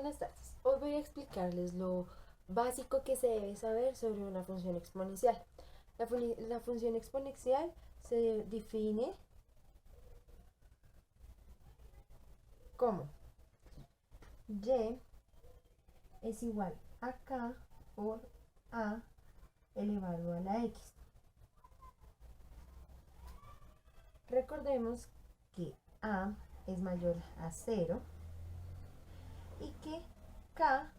Buenas tardes. Hoy voy a explicarles lo básico que se debe saber sobre una función exponencial. La función exponencial se define como y es igual a k por a elevado a la x. Recordemos que a es mayor a 0 y que k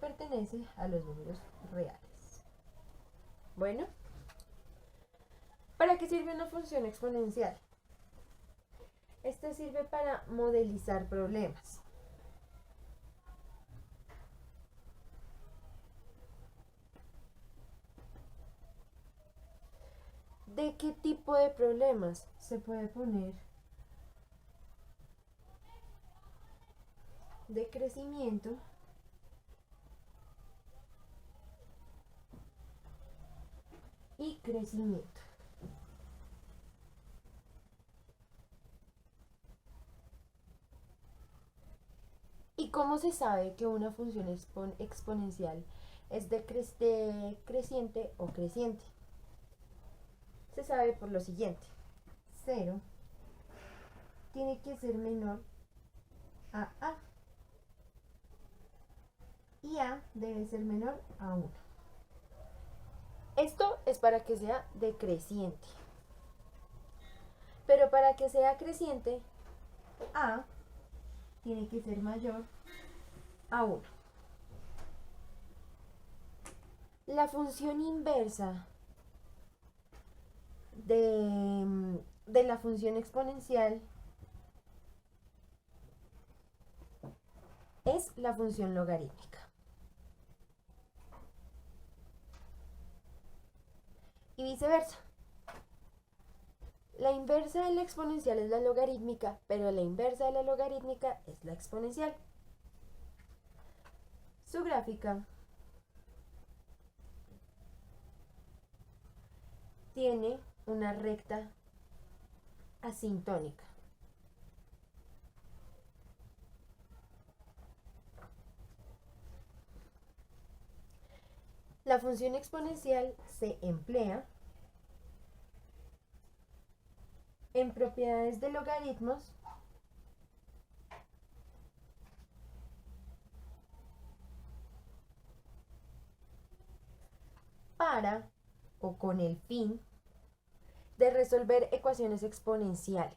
pertenece a los números reales. Bueno, ¿para qué sirve una función exponencial? Esta sirve para modelizar problemas. ¿De qué tipo de problemas se puede poner? De crecimiento y crecimiento. ¿Y cómo se sabe que una función exponencial es de creciente o creciente? Se sabe por lo siguiente. 0 tiene que ser menor a a y a debe ser menor a 1. Esto es para que sea decreciente. Pero para que sea creciente, a tiene que ser mayor a 1. La función inversa de la función exponencial es la función logarítmica. Y viceversa. La inversa de la exponencial es la logarítmica, pero la inversa de la logarítmica es la exponencial. Su gráfica tiene una recta asintótica. La función exponencial se emplea en propiedades de logaritmos para o con el fin de resolver ecuaciones exponenciales.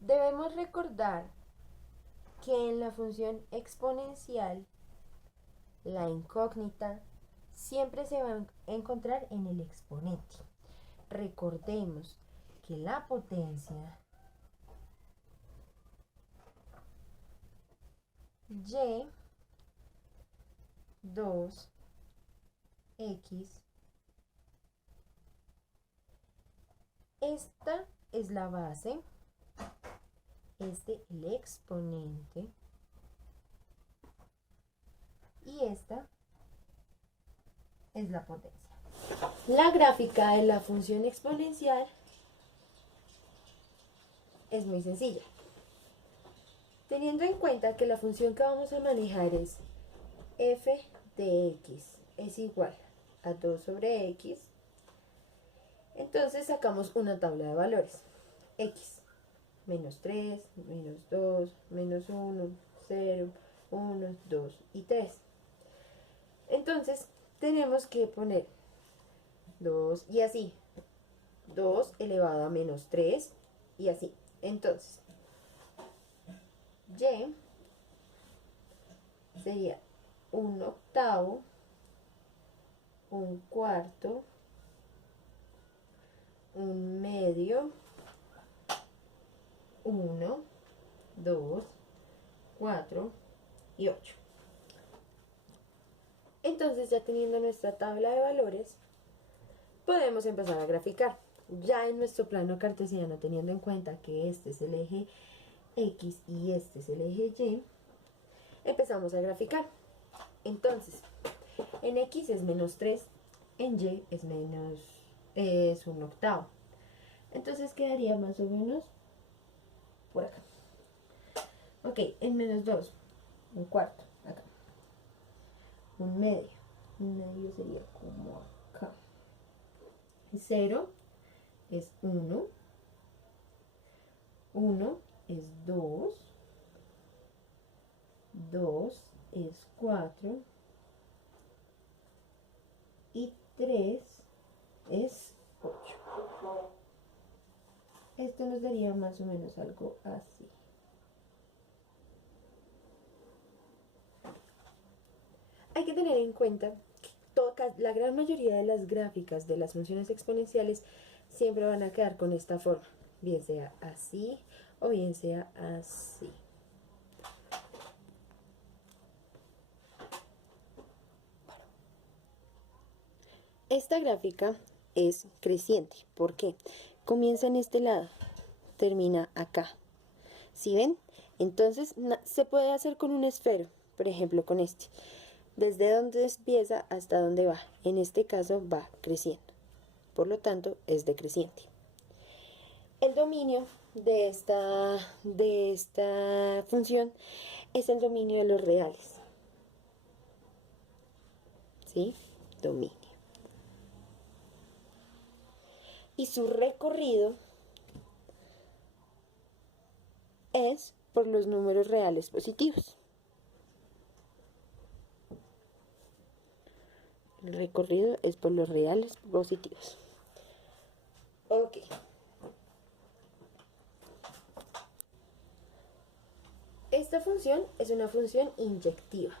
Debemos recordar que en la función exponencial la incógnita siempre se va a encontrar en el exponente. Recordemos que la potencia y 2x, esta es la base, este el exponente y esta es la potencia. La gráfica de la función exponencial es muy sencilla. Teniendo en cuenta que la función que vamos a manejar es f de x es igual a 2 sobre x, entonces sacamos una tabla de valores. X, menos 3, menos 2, menos 1, 0, 1, 2 y 3. Entonces tenemos que poner 2 y así. 2 elevado a menos 3 y así. Entonces, y sería 1/8, 1/4, 1/2, 1, 2, 4 y 8. Entonces, ya teniendo nuestra tabla de valores, podemos empezar a graficar. Ya en nuestro plano cartesiano, teniendo en cuenta que este es el eje X y este es el eje Y, empezamos a graficar. Entonces, En X es menos 3, en Y es un octavo. Entonces quedaría más o menos por acá. Ok, en menos 2, un cuarto, acá. Un medio sería como acá. 0 es 1, 1 es 2, 2 es 4 y 3 es 8. Esto nos daría más o menos algo así. Hay que tener en cuenta que la gran mayoría de las gráficas de las funciones exponenciales siempre van a quedar con esta forma, bien sea así o bien sea así. Esta gráfica es creciente. ¿Por qué? Comienza en este lado, termina acá. ¿Sí ven? Entonces se puede hacer con un esfero, por ejemplo con este. Desde donde empieza hasta donde va. En este caso va creciendo. Por lo tanto, es decreciente. El dominio de esta función es el dominio de los reales. ¿Sí? Dominio. Y su recorrido es por los números reales positivos. El recorrido es por los reales positivos. Ok. Esta función es una función inyectiva.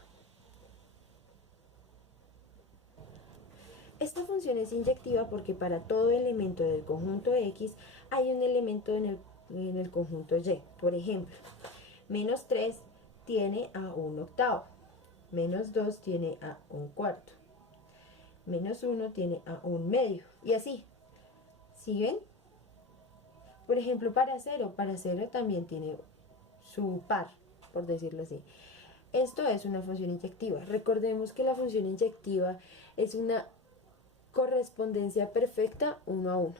Esta función es inyectiva porque para todo elemento del conjunto X hay un elemento en el conjunto Y. Por ejemplo, menos 3 tiene a un octavo, menos 2 tiene a un cuarto, menos 1 tiene a un medio, y así. ¿Sí ven? Por ejemplo, para 0 también tiene su par, por decirlo así. Esto es una función inyectiva. Recordemos que la función inyectiva es una correspondencia perfecta 1 a 1.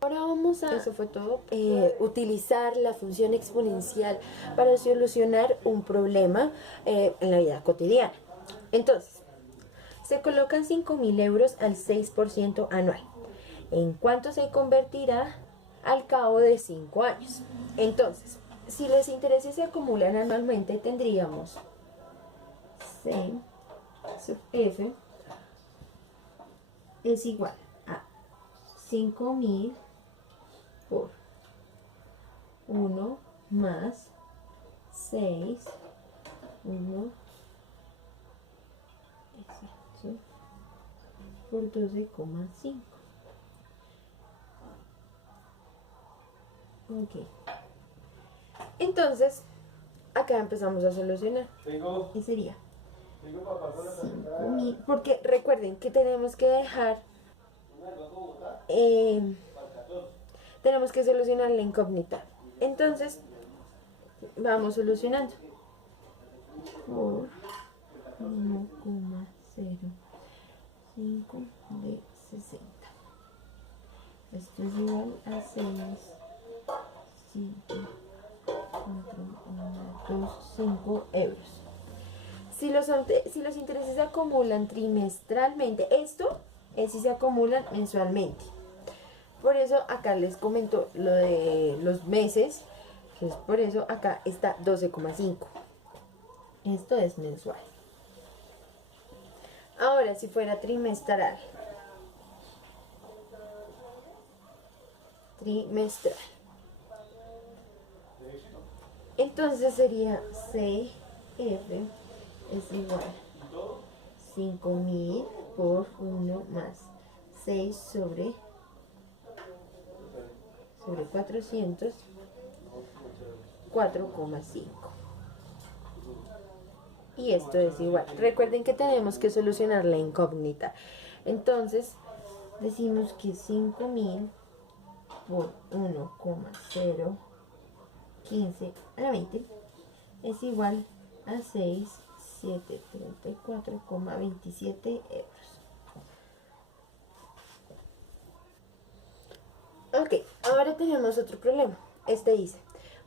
Ahora vamos a, eso fue todo, utilizar la función exponencial para solucionar un problema en la vida cotidiana. Entonces, se colocan 5.000 euros al 6% anual. ¿En cuánto se convertirá al cabo de 5 años? Entonces, si los intereses se acumulan anualmente, tendríamos C sub F es igual a 5.000 por 1 más 6, 1, exacto, por 12,5. Ok. Entonces, acá empezamos a solucionar. Y sería 5.000, porque recuerden que tenemos que dejar, tenemos que solucionar la incógnita. Entonces, vamos solucionando. Por 1,05 de 60. Esto es igual a 6, 5, 5 euros. Si los intereses se acumulan trimestralmente, esto es si se acumulan mensualmente. Por eso acá les comento lo de los meses. Entonces por eso acá está 12,5. Esto es mensual. Ahora si fuera trimestral. Entonces sería CF es igual a 5.000 por 1 más 6 sobre 400, 4,5. Y esto es igual. Recuerden que tenemos que solucionar la incógnita. Entonces decimos que 5.000 por 1,015 a la 20 es igual a 6, 734,27 euros. Ok, ahora tenemos otro problema. Este dice,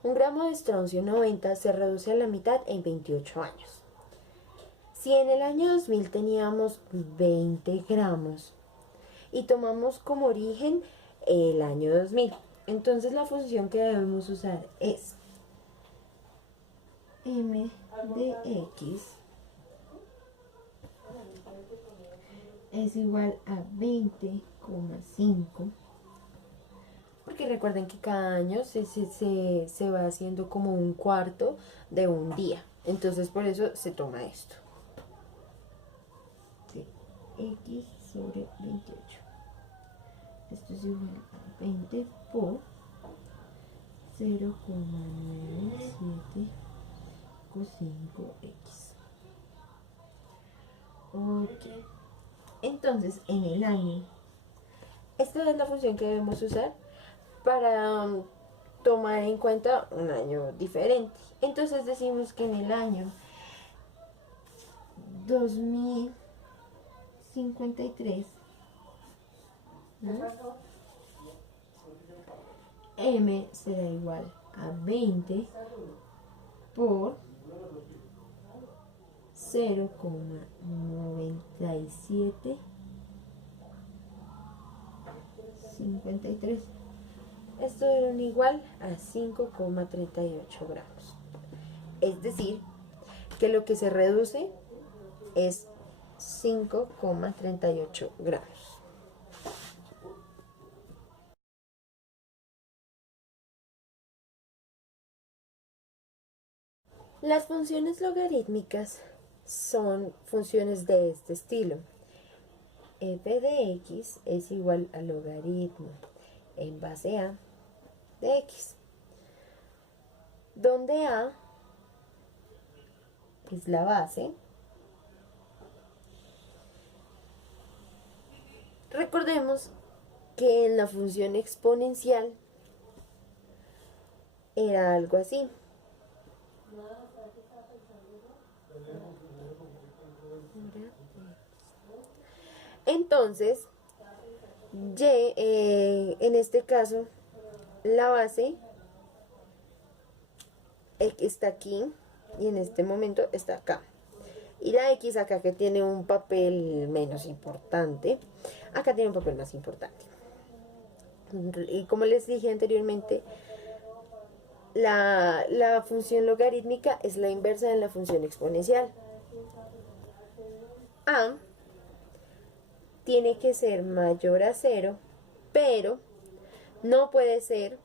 un gramo de estroncio 90 se reduce a la mitad en 28 años. Si en el año 2000 teníamos 20 gramos y tomamos como origen el año 2000, entonces la función que debemos usar es m de x es igual a 20,5, porque recuerden que cada año se va haciendo como un cuarto de un día, entonces por eso se toma esto de x sobre 28. Esto es igual a 20 por 0,9755x. Ok, entonces en el año, esta es la función que debemos usar para tomar en cuenta un año diferente. Entonces decimos que en el año 2053, ¿no?, m será igual a 20 por 0,9753. Esto era igual a 5,38 gramos. Es decir, que lo que se reduce es 5,38 gramos. Las funciones logarítmicas son funciones de este estilo. F de x es igual al logaritmo en base a de x, donde a es la base. Recordemos que en la función exponencial era algo así. Entonces, en este caso, la base está aquí y en este momento está acá. Y la x acá, que tiene un papel menos importante, acá tiene un papel más importante. Y como les dije anteriormente, la función logarítmica es la inversa de la función exponencial. A tiene que ser mayor a 0, pero no puede ser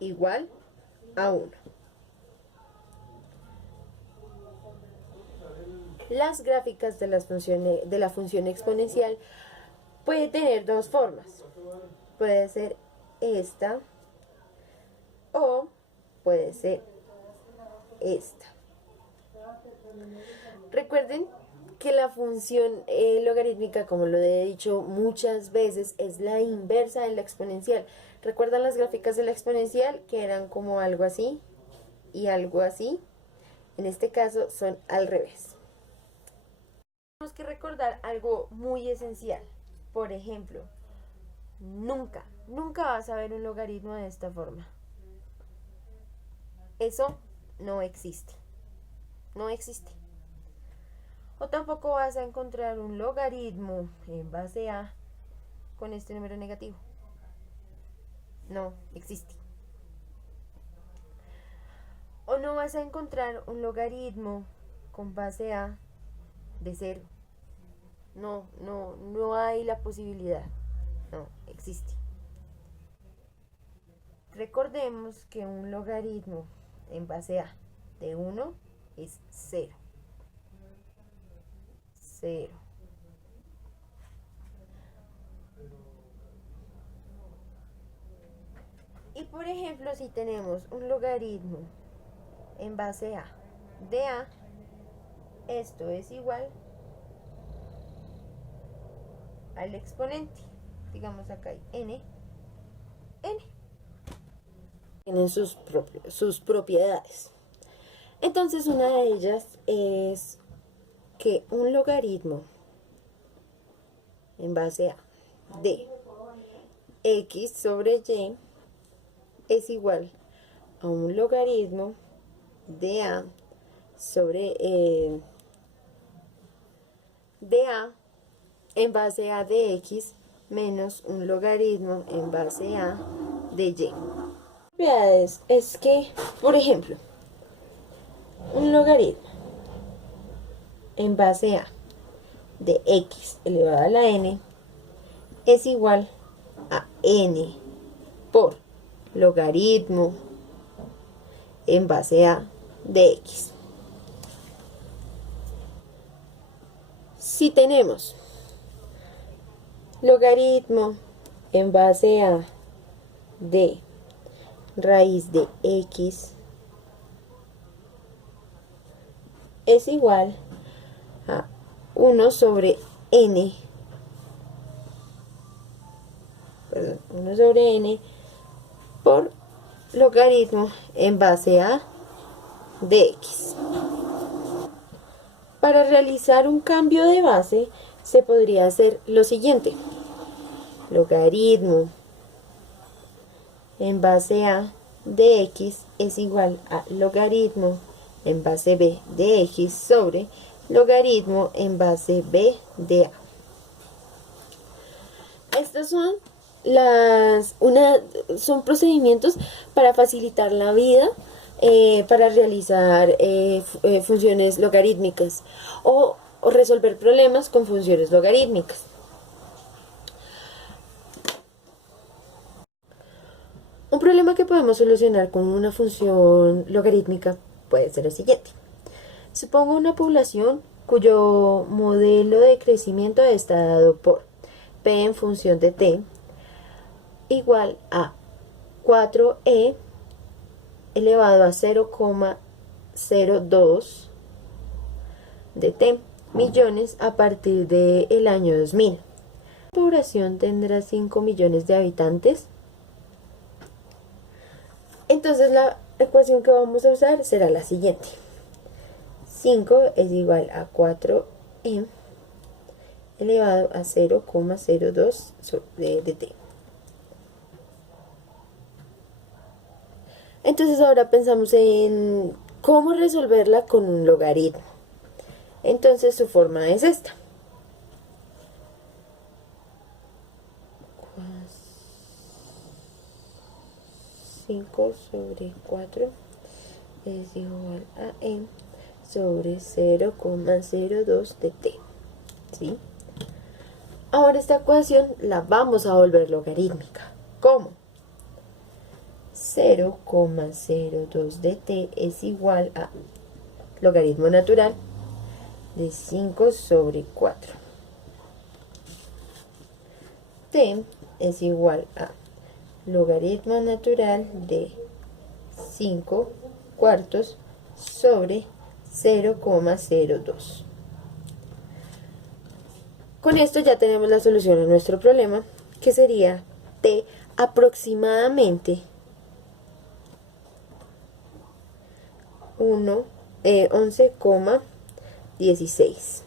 igual a 1. Las gráficas de la función exponencial puede tener dos formas. Puede ser esta o puede ser esta. Recuerden que la función logarítmica, como lo he dicho muchas veces, es la inversa de la exponencial. ¿Recuerdan las gráficas de la exponencial que eran como algo así y algo así? En este caso son al revés. Tenemos que recordar algo muy esencial. Por ejemplo, nunca vas a ver un logaritmo de esta forma. Eso no existe. No existe. O tampoco vas a encontrar un logaritmo en base a con este número negativo. No existe. O no vas a encontrar un logaritmo con base a de 0. No hay la posibilidad. No existe. Recordemos que un logaritmo en base a de 1 es 0. 0. Y por ejemplo, si tenemos un logaritmo en base a de a, esto es igual al exponente. Digamos acá hay n. Tienen sus propiedades. Entonces una de ellas es que un logaritmo en base a de x sobre y es igual a un logaritmo de a sobre de a en base a de x menos un logaritmo en base a de y. Propiedades es que, por ejemplo, un logaritmo en base a de x elevado a la n es igual a n por logaritmo en base a de x. Si tenemos logaritmo en base a de raíz de x es igual a 1 sobre n, 1 sobre n por logaritmo en base a de x. Para realizar un cambio de base se podría hacer lo siguiente: logaritmo en base a de x es igual a logaritmo en base b de x sobre logaritmo en base b de a. Estos son son procedimientos para facilitar la vida, para realizar funciones logarítmicas o resolver problemas con funciones logarítmicas. Un problema que podemos solucionar con una función logarítmica puede ser el siguiente. Supongo una población cuyo modelo de crecimiento está dado por p en función de t igual a 4e elevado a 0,02 de t millones a partir del año 2000. La población tendrá 5 millones de habitantes. Entonces la ecuación que vamos a usar será la siguiente: 5 es igual a 4e elevado a 0,02 de t. Entonces ahora pensamos en cómo resolverla con un logaritmo. Entonces su forma es esta: 5 sobre 4 es igual a e sobre 0,02 de t. ¿Sí? Ahora esta ecuación la vamos a volver logarítmica. ¿Cómo? 0,02 de t es igual a logaritmo natural de 5 sobre 4. T es igual a logaritmo natural de 5 cuartos sobre 0,02. Con esto ya tenemos la solución a nuestro problema, que sería t aproximadamente 11,16.